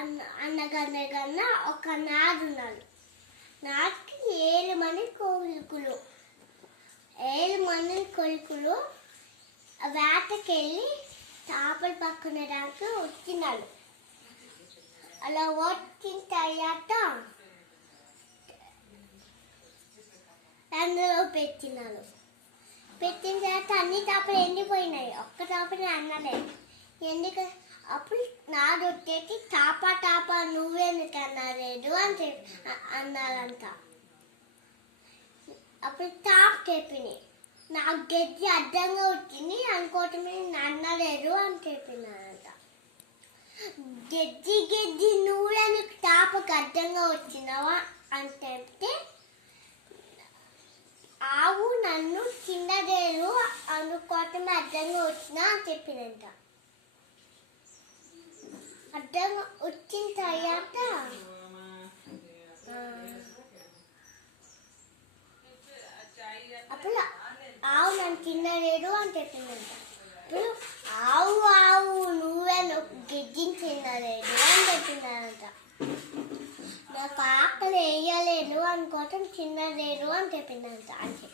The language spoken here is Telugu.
అన్నగన్నగన్న ఒక నాడున్నాడు. నాటికి 7 మంది కొడుకులు. 7 మంది కొడుకులు వేటకెళ్ళి చేపలు పట్టుకునేదానికి వచ్చినాడు. అలా వచ్చిన తర్వాత అందులో పెట్టినాడు. పెట్టిన తర్వాత అన్ని చేపలు ఎండిపోయినాయి. ఒక్క చేపని అన్నలే. ఎందుకు అప్పుడు నాడు వచ్చేసి టాపా నువ్వెందుకు అన్నారేడు అని అన్నారంట. అప్పుడు టాప్ చెప్పింది, నాకు గెజ్జి అడ్డంగా వచ్చింది అనుకోవటమే అన్నలేదు అని చెప్పినారంట. గెజ్జి నువ్వెందుకు టాపకు అడ్డంగా వచ్చినావా అని చెప్తే, ఆవు నన్ను చిన్నదేరు అనుకోవటమే అడ్డంగా వచ్చినా అని చెప్పిందంట. అడ్డంగా వచ్చిన తర్వాత అప్పుడు ఆవు నన్ను తినలేదు అని చెప్పిందంట. అప్పుడు ఆవు నువ్వే గెజ్జిని తినలేదు అని చెప్పిందంట. నాకు ఆకలి వేయలేదు అనుకోవటం తినలేదు అని చెప్పిందంట. అంటే